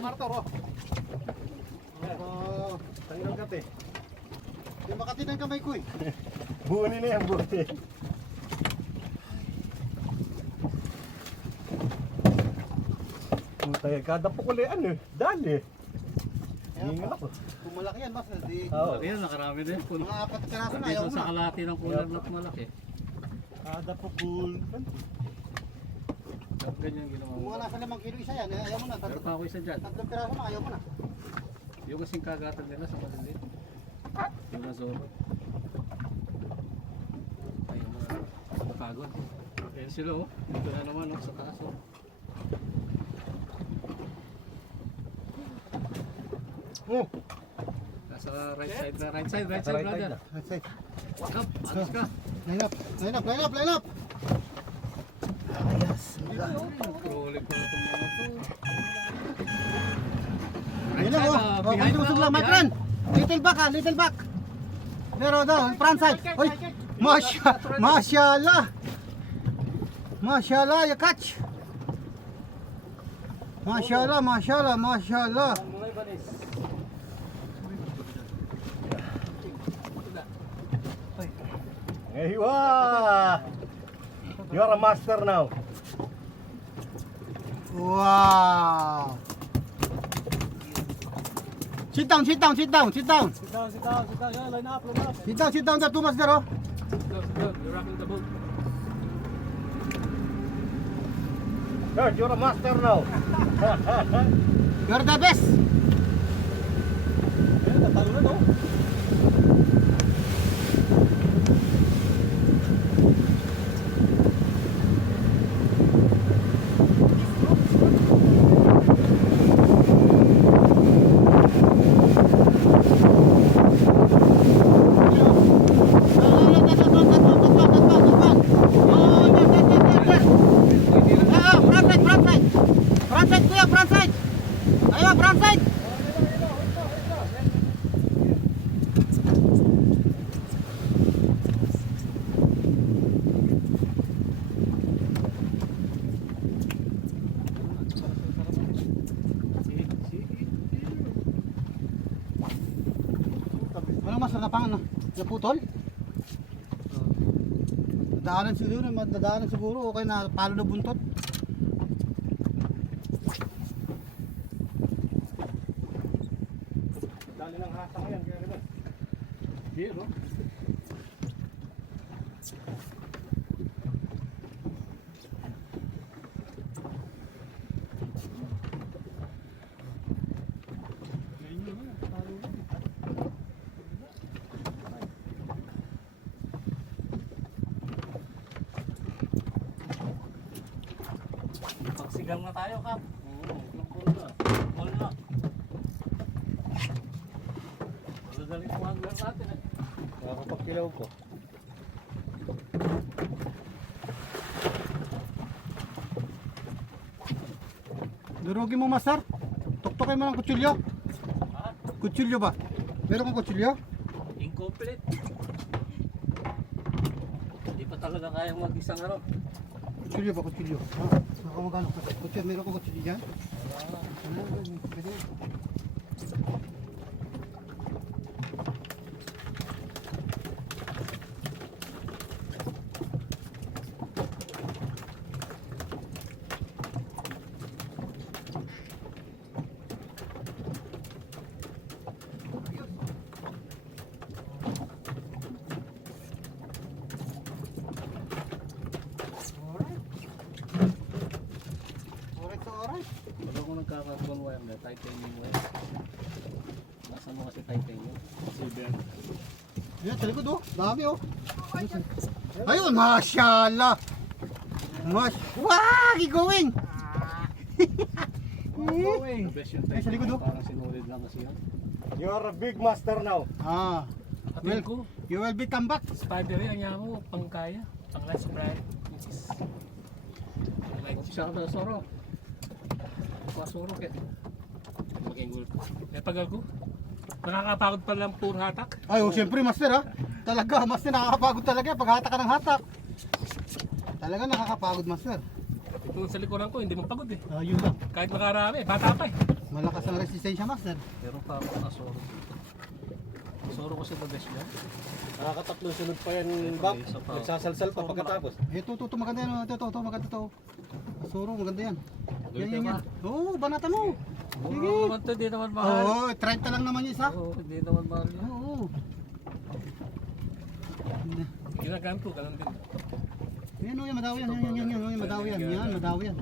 Martor, oh. Tayo ng kate. Di makati ng kamay ko eh. Buunin na yan, buunin. Tayo, kada pukulian eh. Dali. Hingal ako. Kung malaki yan, mas di. Oo. Ayan, nakarami din. Mga apat karaso na, Dito ayaw mo sa na. kalahati ng cooler na malaki. Kada pukul. Ganyan ginawa Kung mo. wala sa 5 kilo isa yan, ayaw mo na. Meron pa ako isa dyan. Tatlong piraso na, ayaw mo na. Yung kasing kagatan nila sa maliliit. Yung nazoro. Ayaw mo na. Napagod. Ayan sila oh. Dito na naman oh, sa taas oh. Oh. Nasa right side na. Right side brother. Right side. Kap, alis ka. Line up, line up, line up, line up. Ayos. Trolling ko na itong mga to. Ayun lang, oh. Oh, kung tusog lang, my friend. Little back, ah, little back. Pero daw, front side. Uy, mashallah. Mashallah, you catch. Mashallah, mashallah, mashallah. Hey, wow! You are a master now. Wow. Sit down, sit down, sit down, sit down. Sit down. Yeah, line up. Sit down, sit down, there, Thomas there, oh. Good. You're rocking the boat. George, you're a master now. You're the best. Tatalo na, no? Ano mas nakapangan na? Naputol? Dadaanan siguro, okay na palo na buntot. Dali ng hasa ngayon, kaya naman. Zero. Pagsigang na tayo, Kap. Wala na. Madadaling kumaglar natin eh. Nakakapagkilaw ko. Durugin mo, master. Tuktukin mo ng kutsilyo. Ha? Kutsilyo ba? Meron kang kutsilyo? Incomplete. Hindi pa talaga kayang mag-isang ano. Kutsilyo ba, kutsilyo? Magkano ka? Kutsilyo, meron kang kutsilyo dyan? Pwede. Alright. Pag ako nagkakarbon wire na, titanium wire. Nasa mo kasi titanium? Silver. Yan, sa likod oh. Dami oh. Ayun, mashallah. Wow, keep going. The best yung Ay, sa likod, oh. Parang sinulid lang kasi yan. You are a big master now. Ah, Atin ko, you will be come back. spider yan niya mo, pangkaya. Pang life supply. Like, siya ka sa soro. Soro kaya. Maging gulp. Eh, pagal ko. Nakakapagod pa lang puro hatak. Ay, oh, siyempre master ha. Talaga, master nakakapagod talaga pag hatak ka ng hatak. Talaga nakakapagod master. Ito sa likuran ko, hindi mo pagod eh. Yun lang. Kahit makarami, bata pa eh. Malakas ang resistensya, master. Meron pa ako Asoro dito. Asoro kasi the best yan. Nakakatatlong sunod pa yan, Bob. Isa pa. Nagsasalsal pa pagkatapos. Ito, maganda yan. Ito, maganda to. Asuro, maganda yan. Gawin Yan. ka Oo, banatan mo. Sige. Oo naman to, hindi naman mahal. Oo, 30 lang naman yung isa. Oo, hindi naman mahal yan. Oo. Ginagamit ko, ganun din. Yan o, yan, madawi yan. Yan, madawi yan. Yan, madawi yan.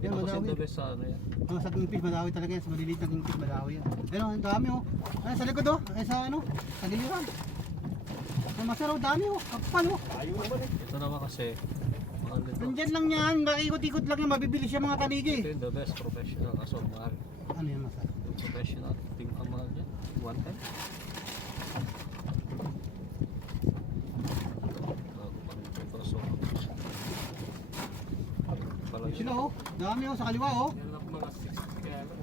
Yan, Ito kasi madawi. the best sa ano yan. Sa kingfish, madawi talaga yan. Sa maliliit na kingfish, madawi yan. Yan o, ang dami o. Ay, sa likod o. Ay, sa ano, sa giliran. Ang masaraw, dami o. Kapal o. Ito naman kasi, mahal dito. Nandyan lang yan. Ikot-ikot lang yan. Mabibili siya mga kanigi. Ito yung the best professional. Kaso mahal. Ano yan, masarap? Yung professional, ting ang mahal yan. One time. Bago pa rin ito. So, palang Sila o. Dami o, sa kaliwa o. Yan lang mga 6 kaya lang.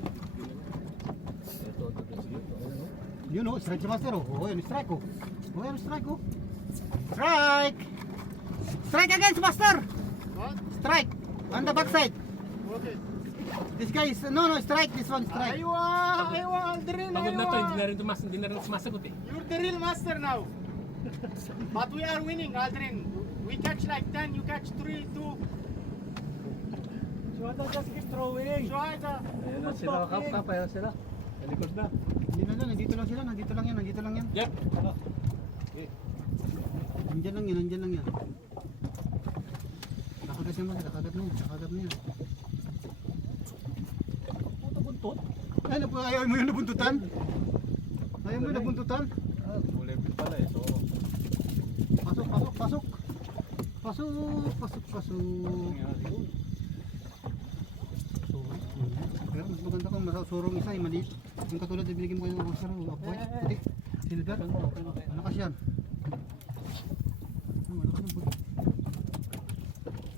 ito, the best dito. Ayan, oh. Yun o, strike si master o. Oo, yan, strike o. Oo, yan, strike o. Strike! Strike against master! What? Strike! On the backside. Okay. This guy is, no, strike. This one, strike. Aywa, Aldrin, Pagod na to, hindi na rin sumasagot eh. You're the real master now. But we are winning, Aldrin. We catch like 10, you catch 3, 2. Shohada just keep throwing. Shohada. Ayan na sila, kap, ayan sila. Sa likod na. Hindi na lang, nandito lang sila. Nandito lang yan. Yep. Nandyan lang yan. Nakagat niya mas, nakagat na yan. Puto buntot. Ay, ayaw mo yung nabuntutan? Ayaw mo yung nabuntutan? Ah, full level pala eh. So, Pasok. Pero mas maganda kung masurong isa, yung maliit. Yung katulad na binigyan mo kayo ng officer, apoy, puti, silver. Malakas yan. Malakas yung puti.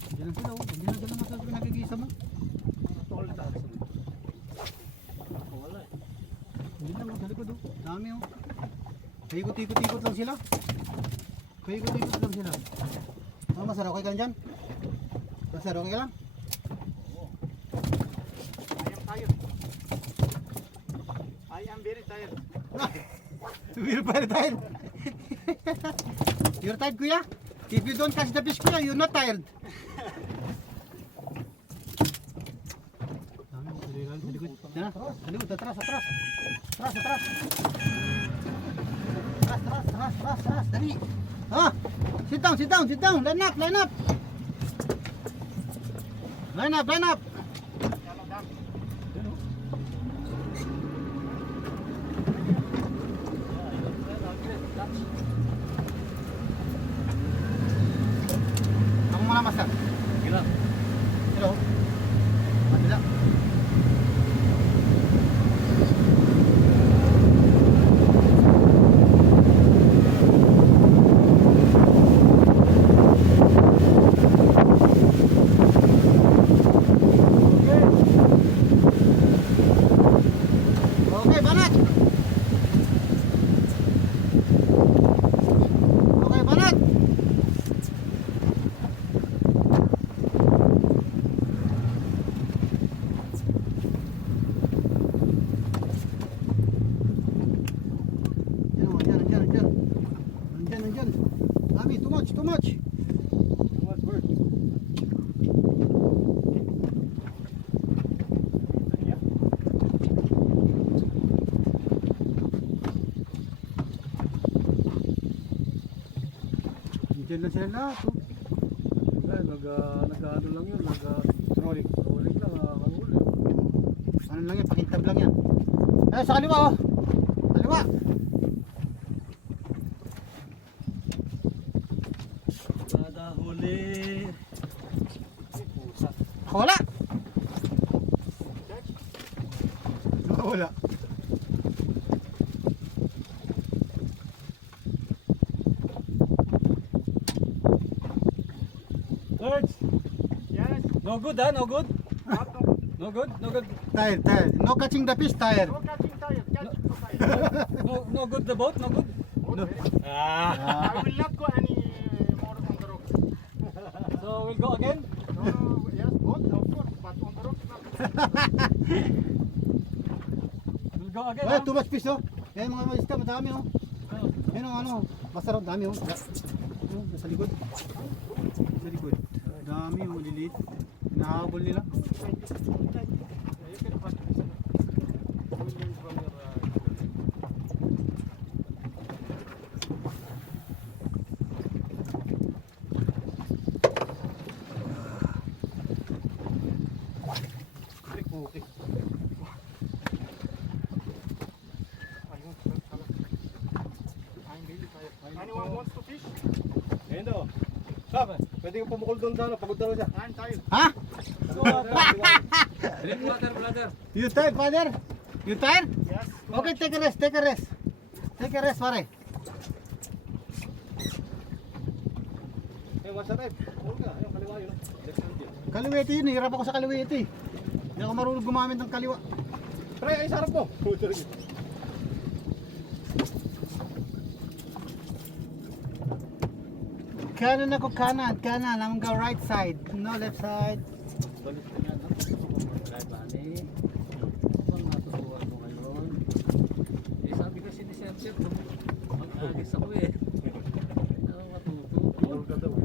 Diyan lang sila, diyan lang sa pinagigisa mo. tol taas. Wala eh. Diyan lang, sa likod oh. Dami oh. Paikot-ikot lang sila. Oh, Master, okay ka lang dyan? Master, okay ka lang? I am very tired. We're very tired. You're tired, kuya? If you don't catch the fish, kuya, you're not tired. Sa likod, atras. Atras, dali. Ah, sit down. Line up. Line up. Kamu mana, Master? Gila. Hello. Madila. Okay, banat. Okay, banat. Nandiyan. Abi, too much. Too much work. Nandiyan lang sila lahat. Oh. Ay, nag-ano lang yun, Sorry. ulit lang, ang uli. Ano lang yan, pakintab lang yan. Eh, sa kaliwa oh. Kaliwa. Kada huli. Wala. Wala. Birds! Yes. No good ah, no good? Not No good? No good? Tired. No catching the fish, tired. no catching tired. Catching so tired. No good the boat? No good? No. Ah! I will not go any more on the rock. So we'll go again? No, yes, boat, of course, but on the rock, not. go again. Ay, too much fish oh. Eh mga isda, madami oh. Yan ang ano, masarap, dami oh. Sa likod. Sa likod. Dami oh, maliliit. Nahabol nila. Anyone wants to fish? Ngayon daw. Sab, pwede ko pumukol doon sa ano, pagod na siya. I'm tired. Ha? Drink water, brother. You tired, father? You tired? Yes. Okay, take a rest, take a rest. Take a rest, pare. Eh, masarap. Ano ka? Ayun, kaliwa yun. Kaliwete yun, hirap ako sa kaliwete. Hindi ako marunong gumamit ng kaliwa. Pre, ay sarap mo. Kanan ako, kanan, kanan. I'm go right side, no left side. Balik ko na. Wala bali. Ang natutuwa ko ngayon. Eh sabi kasi ni Sir, mag-agis ako eh. Ano matuto?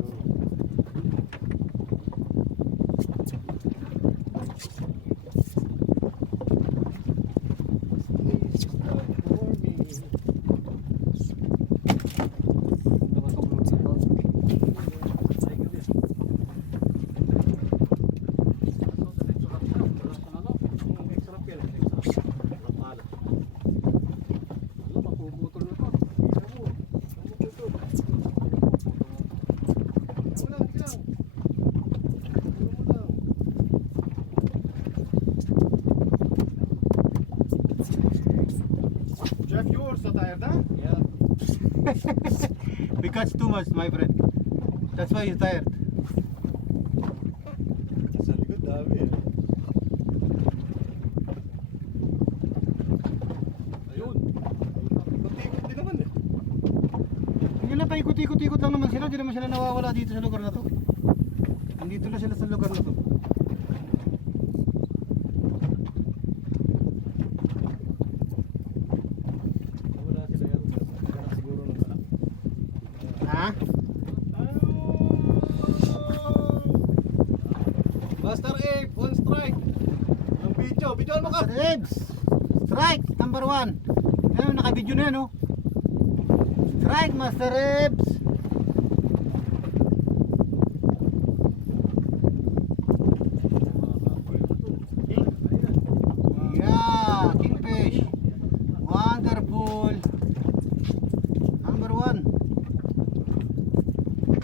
Jeff, you also tired, huh? Because too much, my friend. That's why you're tired. Sa likod, dami eh. Ayun. Ikot-ikot din naman eh. Hindi lang, paikot-ikot-ikot lang naman sila. Hindi naman sila nawawala dito sa lugar na to. Nandito na sila sa lugar na to. Wala sila yan. Wala siguro nung wala. Ha? Master Abe, on strike. Ang video, videoan mo ka. Master Ebs! Strike! Number 1. Ayun, naka-video na yan, oh. Strike, Master Ebs! Yeah, kingfish. Wonderful. Number 1.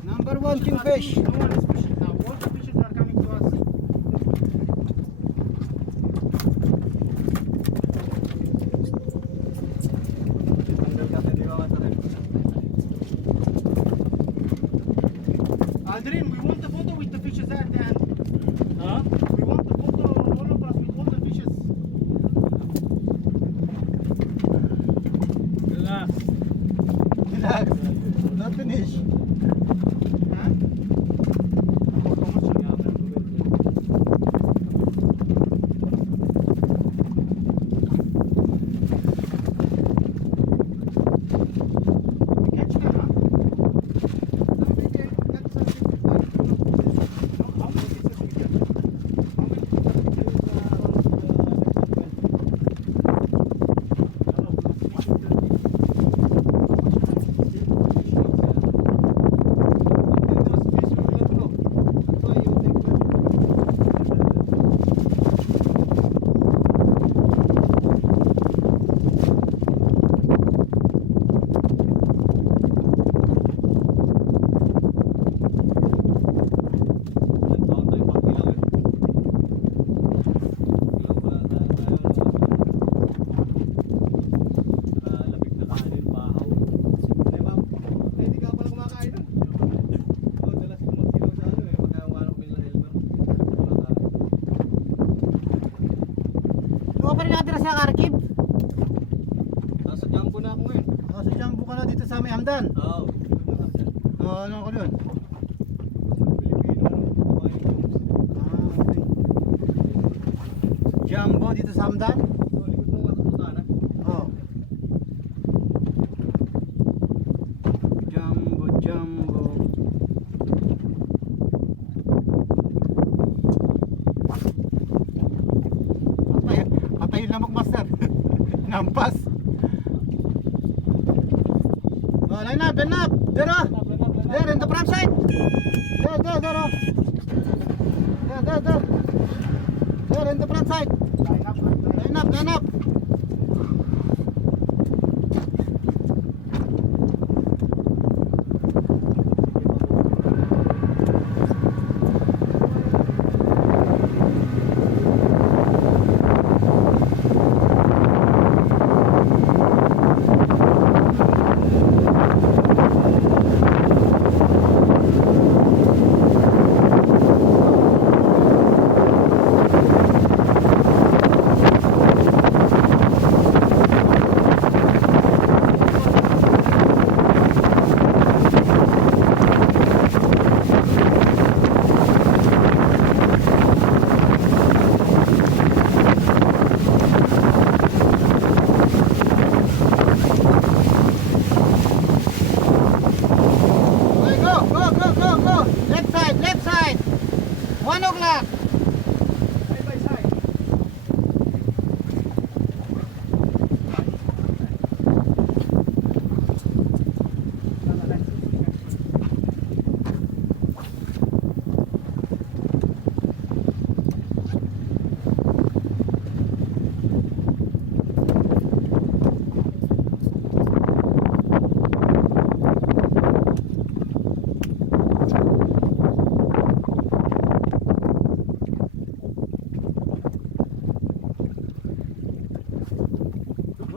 Number 1 kingfish. No one is fishing now. All the fishes are coming to us. Tanggal ka, di ba Master Abe? Aldrin, we want the photo with the fishes at the end. Ha? We want the photo, all of us, with all the fishes. Relax. Relax. Not finish. Huh? We catch them, huh? How many pieces we get? How many pieces? Huwag pa rin nakatira sa Kharkiv. Nasa Jumbo na ako ngayon. Oh, sa Jambu ka na dito sa may Hamdan. Oo. Oh, ano ko yun? Pilipino, babae. Ah, okay. Jambo dito sa Hamdan. So, likod mo nga kasutaan, ha? lamok master. Nampas. Oh, line up. There, oh. There, in the front side. There, oh. There. There, in the front side. Line up. Okay, go. Left side. 1 o'clock. Side by side.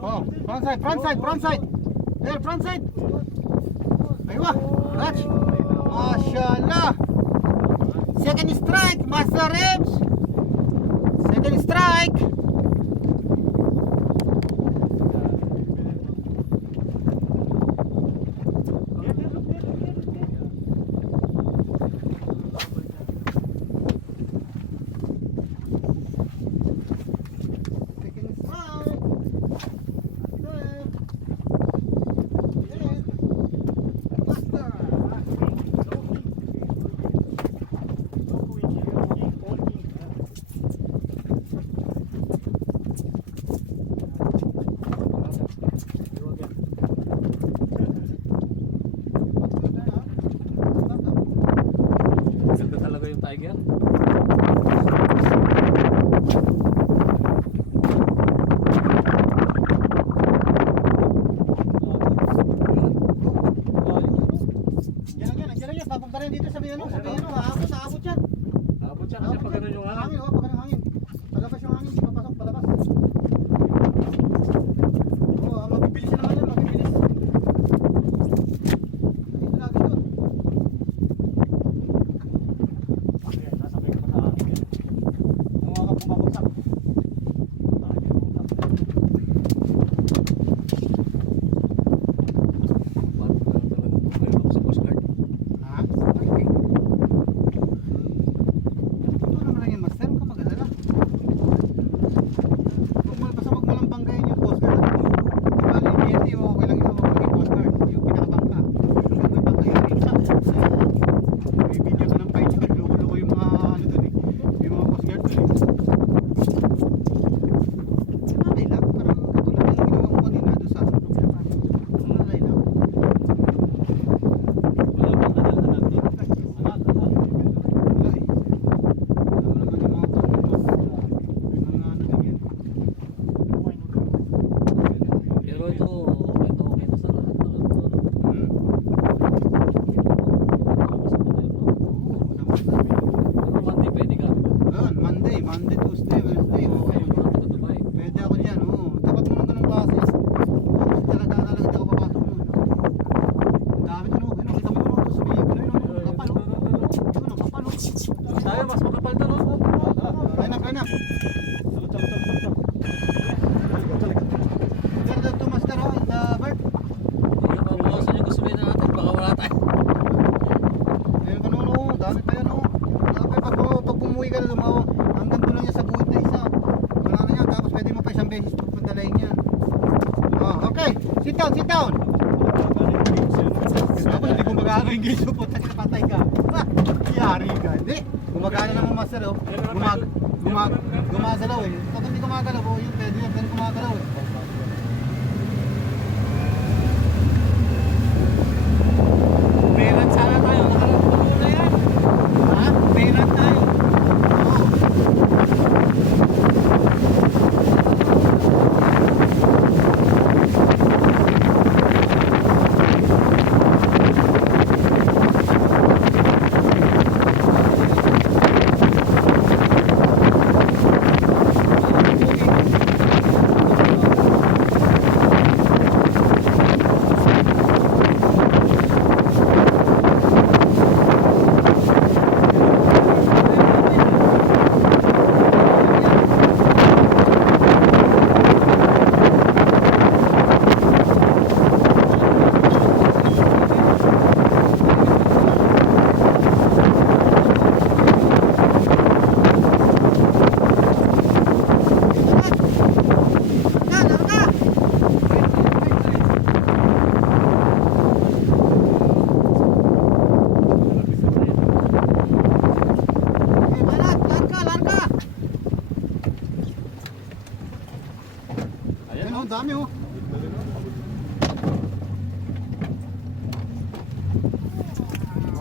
Oh, front side. There, front side. Aywa, catch. Mashallah. Second strike, Master Rems. Second strike. Second strike. There. There. Master. Ganda talaga yung Tiger. Yan. Papunta rin dito sa may ano, abot yan. Abot siya kasi pag ganun yung Hangin, pag ang hangin. Palabas yung hangin, papasok, palabas. Mabibilis na naman yan, mabibilis. Dito natin doon. Sasabay ko sa hangin. Ang mga bumabagsak. Paano ba talaga problema ko sa Coast Guard? Ha? Ito naman lang yan, master. Huwag ka mag-alala. Basta wag mo lang banggayin yung Coast Guard. Di ba, yung BNT, okay lang yung Coast Guard. Yung pinakabangka. Huwag mo banggayin. May video ka ng fight guard. Loko-loko yung mga ano dun eh. Yung mga Coast Guard dun eh. Malay lang. Parang katulad ng ginawa ko kanina doon sa malay lang. Wala bang anak-anak doon? Anak-anak. Wala eh. Alam mo naman yung mga Coast Guard. Yung mga ano lang yan. Pero ito okay na sa lahat. Hmm. Pero Monday pwede ka. Ayun, Monday, Tuesday, Wednesday, okay. Sa Dubai. Pwede ako dyan, oo. Dapat mo ng ganung klase. Talaga di ako papasok nun. Ang dami nun, oh. Ayun, kita mo nun, oh. Sabihin ko na yun, oh. Kapal, oh. Yun, oh, kapal, oh. Tayo mas makapal to, no? Line up. There, the two master, oh, and the bird. Hindi ka mabawasan yung gusto natin. Baka wala tayo. Ayun ka nun, oh. Dami pa yan, oh. Pag pumuwi ka na lumaw, hanggang doon lang yan sa buhit na isa. Wala na yan, tapos pwede mo pa isang beses pagpadalayin yan. Oh, okay. Sit down. Tapos hindi gumagana yung gate mo, puta ka, patay ka. Yari ka. Hindi. Gumagana naman master, oh. Gumagalaw eh. Pag hindi gumagalaw, oh, yung pwede yan. Pero gumagalaw eh. Meron sana tayo. Nakarating na yan. Ha? Meron tayo. Oo. Ayan, oh, dami oh.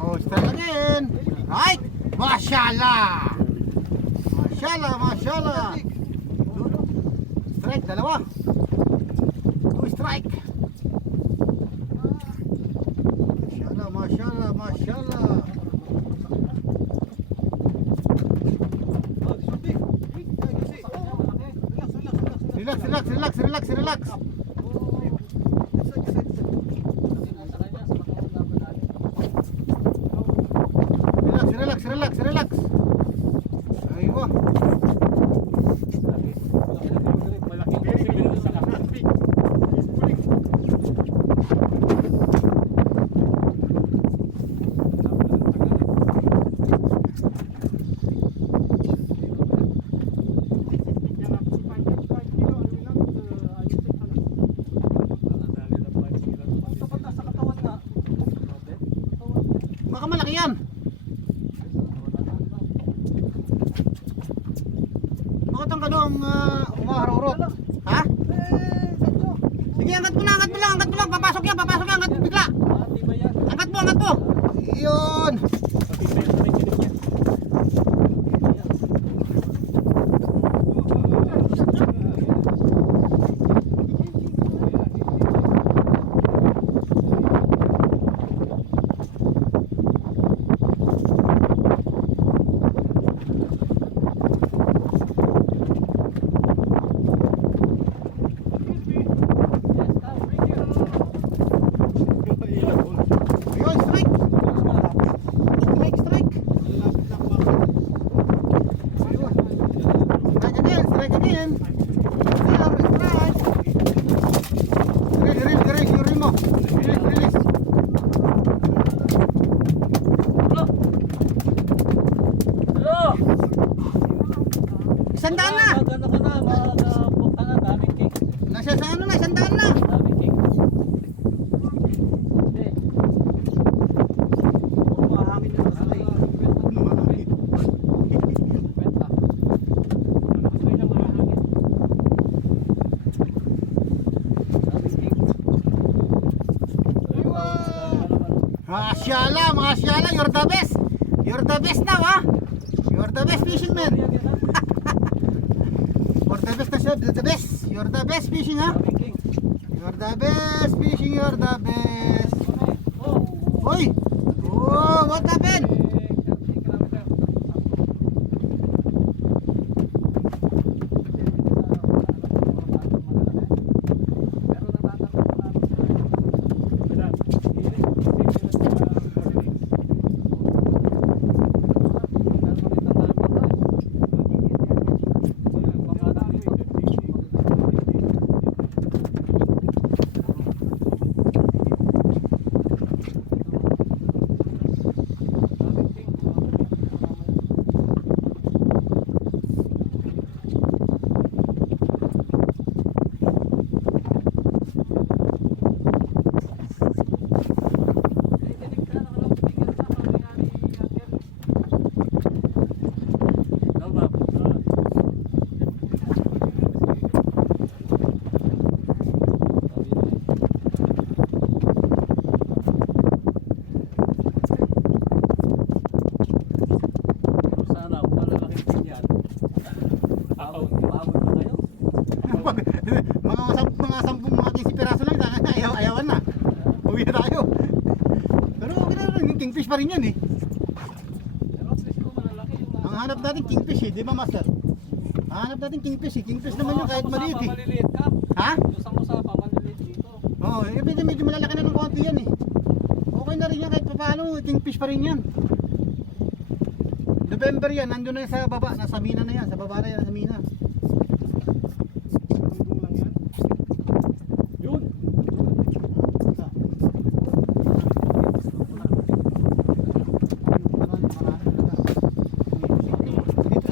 Oh, strike again. Right. Mashallah. Mashallah, mashallah. Strike, dalawa. 2 strike. Mashallah, mashallah, mashallah. Relax, relax, relax, relax, relax. Relax, relax, relax, relax. Aywa. Malaking kasi sa lahat. Baka malaki yan. Bakit ang ganong umaharurot? Ha? Sige, angat mo lang, angat mo lang, angat mo lang. Papasok yan, angat mo bigla. Angat mo, angat mo. Yun. Yun, strike. Strike, strike. Strike again, strike again. Strike. Release, yung reel mo. Release. Isandaan na. Nasa sa ano na, isandaan na. Masyala, you're the best. You're the best now, ha? You're the best fishing man. You're the best na siya, the best. You're the best fishing, ha? You're the best fishing, you're the best. Hoy! Oh, what happened? mga 15 piraso lang, sana ayawan na. Uwi na tayo. Pero okay na rin, yung kingfish pa rin yan eh. Pero at least kung malalaki yung Ang hanap natin kingfish eh, di ba master? Ang hanap natin kingfish eh, kingfish naman yung kahit maliit eh. Maliliit ka. Ha? Yung sama-sama, maliliit dito. Oo, medyo malalaki na ng konti yan eh. Okay na rin yan kahit paano, kingfish pa rin yan. November yan, nandun na yan sa baba, nasa Mina na yan, sa baba na yan, sa Mina. Yun.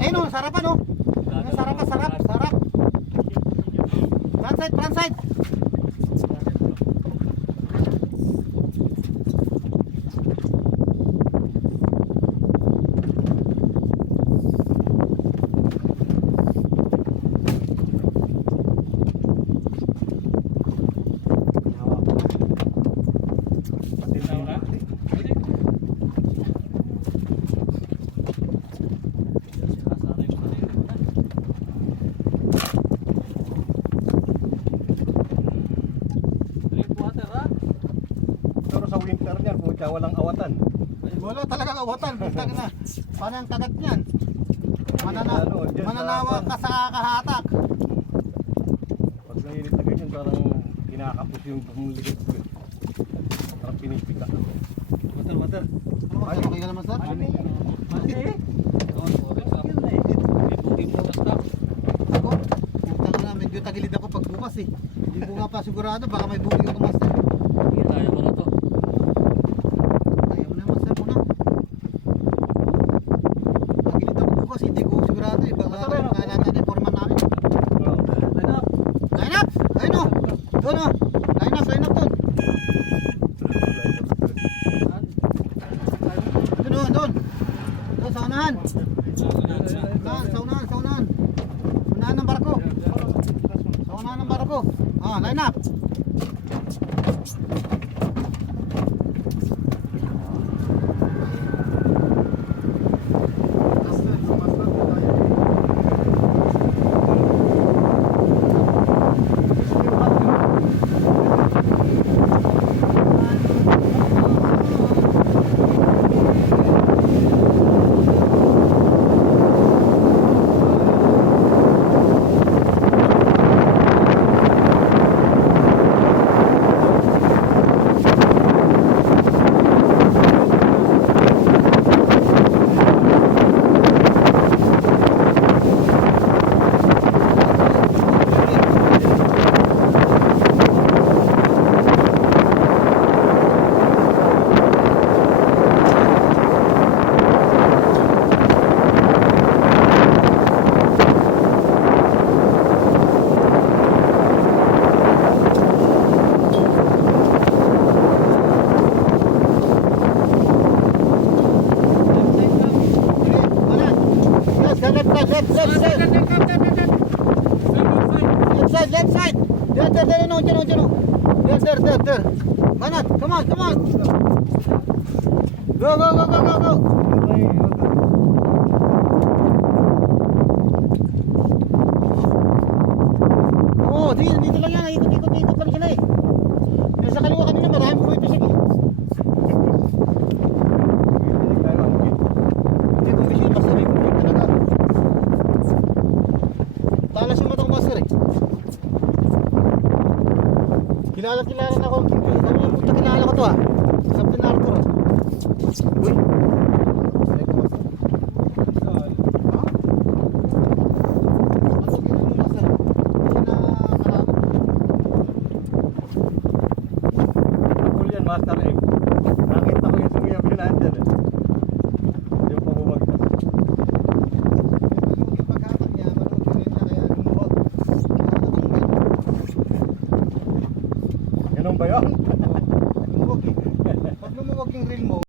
Ayun o, sarapan o. Ang sarapan, sarap, sarap. Front side, front side. Tinaw ka? Sinasanay mo na yun. Drink water ha? Pero sa winter niyan, pucha, walang awatan. Wala talaga kawatan, basta na. Paano ang kagat niyan? Mananawa ka sa kahatak. Pag nainit na ganyan, parang kinakapos yung pumuligit ko. Parang pinipika. Water, water. Okay ka naman sir? Booking mo basta. Ako? Punta na, medyo tagilid ako pag bukas eh. Hindi ko nga pa sigurado, baka may booking ako master. Sige, kaya mo na to. Ayaw mo na master muna. Tagilid ako bukas, hindi ko sigurado eh. Baka kaya natin yung foreman namin. Line up. Line up! Ayun o! Doon o! Line up doon! Doon o, doon! Doon sa unahan! Sa unahan! Unahan ng barko! Sa unahan ng barko! Ah, line up! Left side. There, no. There. Manat, come on. Go. Oh, dito lang yan. Ikot lang sila eh. Yung sa kaliwa kanina, marami pumipisik eh. Hindi pumipisik yung master eh. Pumipisik talaga. Talas yung matang master eh. Kilala na ako. Sabi niya, puta kilala ko to ah. Sabi na Arthur ah. Uy. Master egg. Nakita ko yung sumiyaw natin eh. Yung pabumagtas. Yung pagkatak niya, maluto rin siya kaya lumuwag. Ganun ba yun? Lumuwag eh. Pag lumuwag yung reel mo,